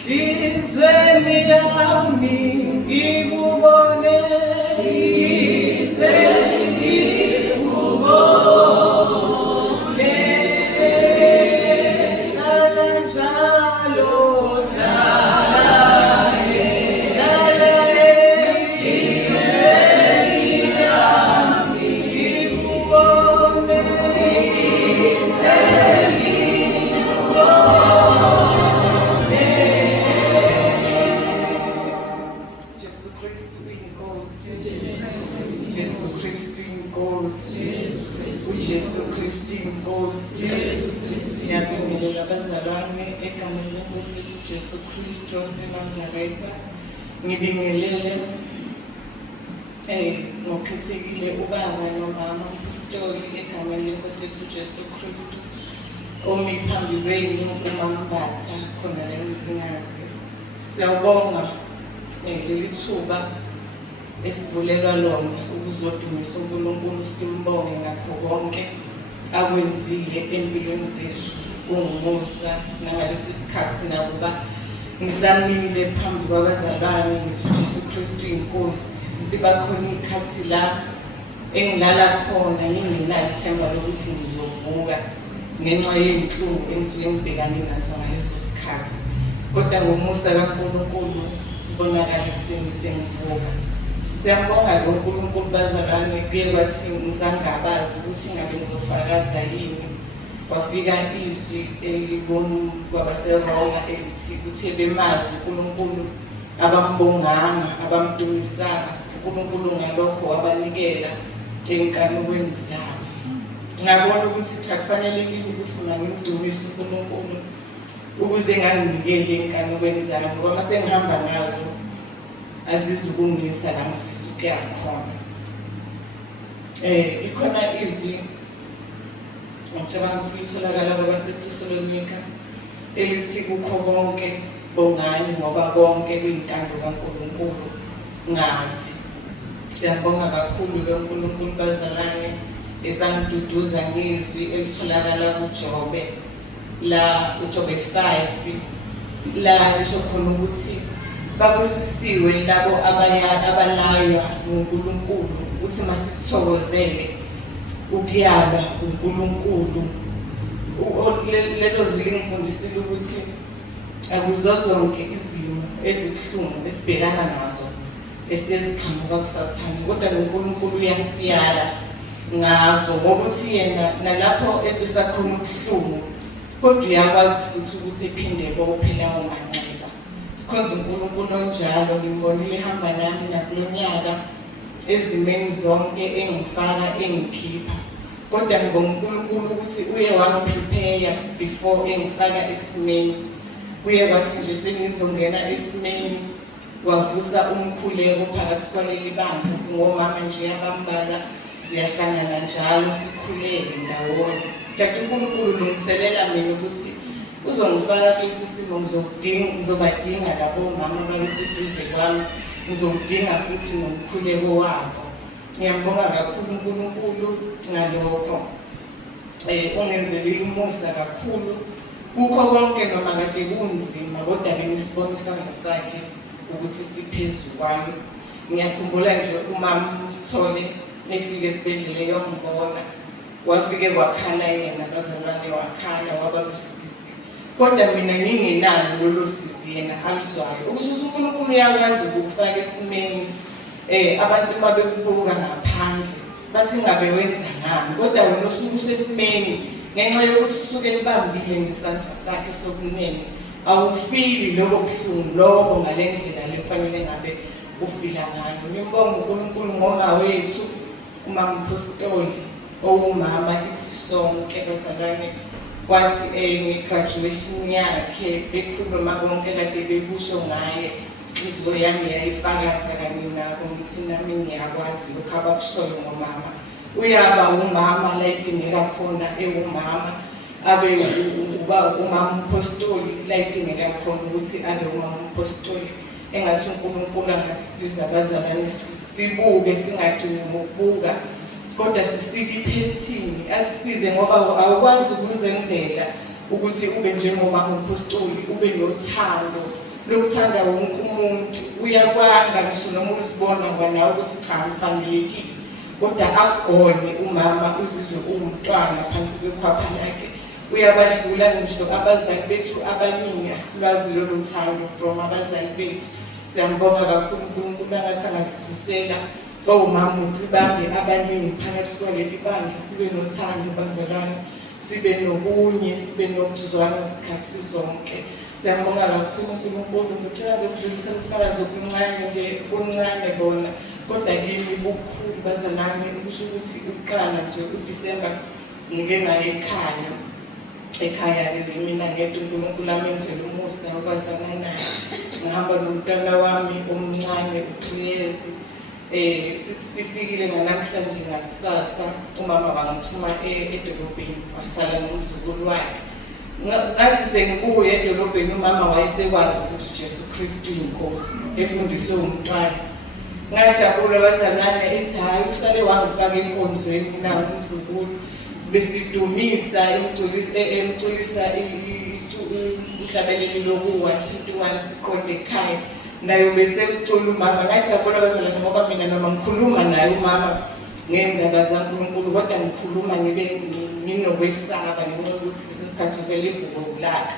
Nhlizweni yami ngikubone, yize ngikubone, hlala njalo, hlala enhlizweni yami ngikubone, yize ngikubone. Jesu Kristu inkosi, Jesu Kristu inkosi, uJesu Kristu inkosi. Ngiyabingelela abazalwane egameni lenkosi yethu uJesu Kristu waseNazaretha. Ngibingelele ngokukhethekile ubaba nomama umpostoli egameni lenkosi yethu uJesu Kristu omi phambi kwenu uMambatha khona la eMzingazi. Siyawubonga leli thuba esivulelwa lona ukuzodumisa uNkulunkulu, simbonge ngakho konke akwenzile empilweni zethu. Kungumusa nangalesi sikhathi nakuba ngisamile phambi kwabazalwane ngithi uJesu Kristu inkosi. Ziba khona iy'khathi la engilala khona ngingenalo ithemba lokuthi ngizovuka ngenxa yey'nhlungu engisuke ngibhekane nazo ngaleso sikhathi, kodwa ngomusa kaNkulunkulu kubonakala ekuseni sengivuka. Siyambonga lo uNkulunkulu bazalwane, kuye kwathi ngisangabazi ukuthi ngabe ngizofakaza yini. Kwafika izwi kwabaseRoma elithi kuthe bemazi uNkulunkulu abambonganga, abamdumisanga, uNkulunkulu ngalokho wabanikela enkanukweni zabo. Ngabona ukuthi cha, kufanelekile ukuthi mina ngimdumise uNkulunkulu ukuze nganginikele enkanukweni zami, ngoba mase ngihamba ngazo azizukungisa la ngifisa ukuya khona. Ikhona izwi ngicabanga ukuthi litholakala kwabaseThesalonika elithi kukho konke bongani ngoba konke kuyintando kaNkulunkulu ngathi. Siyambonga kakhulu lo uNkulunkulu bazalwane esangiduduza ngezwi elitholakala kuJobe, la uJobe 5 la lisho khona ukuthi babusisiwe labo abalaywa nguNkulunkulu ukuthi masithokozele ukuyala uNkulunkulu. Lelo zwi lingifundisile ukuthi akuzo zonke izimo ezibuhlungu esibhekana nazo esiziqhamuka kuSathane, kodwa noNkulunkulu uyasiyala ngazo ngokuthi yena nalapho esisakhona ubuhlungu kodwa uyakwazi futhi ukuthi ephinde bophela umanxeba. Sikhonza uNkulunkulu onjalo. Ngimbonile ehamba nami nakulo nyaka ezimeni zonke engifaka engikhipha, kodwa ngibonga uNkulunkulu ukuthi uye wangiprepare before engifaka esimeni. Kuye kwathi nje sengizongena esimeni wavusa umkhuleko phakathi kwaleli bandla. Singomama nje abambala siyahlangana njalo sikhuleke ndawonye. Kanti uNkulunkulu lungiselela mina ukuthi uzongifaka kulesi simo, ngizobadinga labo mama babeseduze kwami, ngizodinga futhi nomkhuleko wabo. Ngiyambonga kakhulu uNkulunkulu ngalokho. Ungenzelile umusa kakhulu kukho konke, noma kade kunzima kodwa bengisibona isandla sakhe ukuthi siphezu kwami. Ngiyakhumbula nje umama Sithole efike esibhedlela yongibona, wafike wakhala yena, abazalwane wakhala, waba lusizi, kodwa mina ngingenalo lolo sizi yena aluzwayo. Ukusho ukuthi uNkulunkulu uyakwazi ukukufaka esimeni abantu uma bekubuka ngaphandle bathi ngabe wenza ngani, kodwa wena usuke usesimeni ngenxa yokuthi usuke libambile ngesandla sakhe sokunene. Awufili lobo buhlungu lobo ngale ndlela le kufanele ngabe ufila ngayo. Ngibonga uNkulunkulu ngoma wethu umama umpostoli owumama ithi sonke bazalwane, kwathi nge-graduation yakhe bekhuluma konke kade bekusho ngaye, inhliziyo yami yayifakaza kanye nabo ngithi nami ngiyakwazi lokhu abakushoyo ngomama. Uyaba umama la idingeka khona ewumama, abe umama umpostoli la idingeka khona ukuthi abe umama umpostoli. Engathi uNkulunkulu angasisiza abazalwane sibuke, singagcini ngokubuka kodwa sisike iphethini, asisize ngoba awukwazi ukuzenzela ukuthi ube njengomama umpostoli, ube nothando lokuthanda wonke umuntu uyakwanga ngisho noma uzibona kwanawe ukuthi cha ngifanelekile kodwa akugone umama uzizwe uwumntwana phansi kwekhwapha lakhe uyabadlula ngisho abazali bethu abaningi asilwazi lolo thando from abazali bethu. Siyambonga kakhulu uNkulunkulu angathi angasivusela omama ukuthi babe abaningi phakathi kwaleli bandla sibe nothando bazalwane sibe nobunye sibe nokuzwana izikhathi zonke. Siyambonga kakhulu uNkulunkulu ngicela nje ukudlulisa ubufakazi obuncane nje buncane bona kodwa kimi bukhulu bazalwane ukusho ukuthi uqala nje uDisemba ngike ngaye ekhaya mina ngedwa uNkulunkulu amenzele umusa ukwazana naye ngihamba nomntwana wami omncane uTriyezi sifikile namhlanje ngakusasa umama wangithuma edolobheni wasala nomzukulu wakhe ngathi sengibuye edolobheni umama wayesekwazi ukuthi uJesu Kristu inkosi efundiswe umntwana ngajabula bazalwane ethi hayi usale wangifaka enkonzweni nami umzukulu besidumisa emculisa uhlabeleli lokuwa 21 siqonde ekhaya nayo bese kucula umama ngajabula bazalwane ngoba mina noma ngikhuluma naye umama ngendaba zaNkulunkulu kodwa ngikhuluma ngibe nginokwesaba ngenxa yokuthi isikhathi uvele ivuko ulaka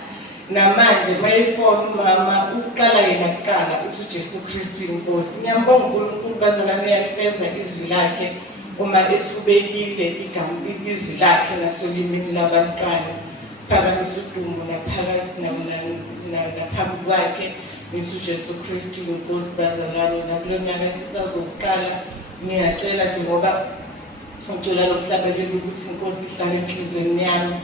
namanje mayefona umama uqala yena kuqala uthi uJesu Kristu inkosi. Ngiyambonga uNkulunkulu bazalwane uyalifeza izwi lakhe uma ethubekile izwi lakhe nasolimini labantwana phakamisa udumo naphambi kwakhe ngithi uJesu Kristu inkosi bazalwane. Nakulo nyaka sisazoqala ngiyacela nje ngoba ngicela lomhlabeleli ukuthi inkosi ihlale enhlizweni yami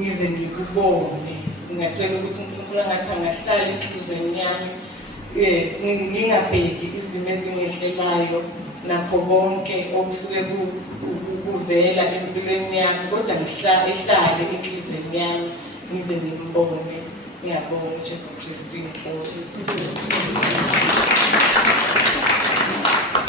ngize ngikubone. Ngiyacela ukuthi uNkulunkulu angathi angahlala enhlizweni yami ngingabheki izimo ezingehlelayo nakho konke okusuke kuvela empilweni yami kodwa ehlale enhlizweni yami ngize ngimbone. Ngiyabonga uJesu Kristu inkosi.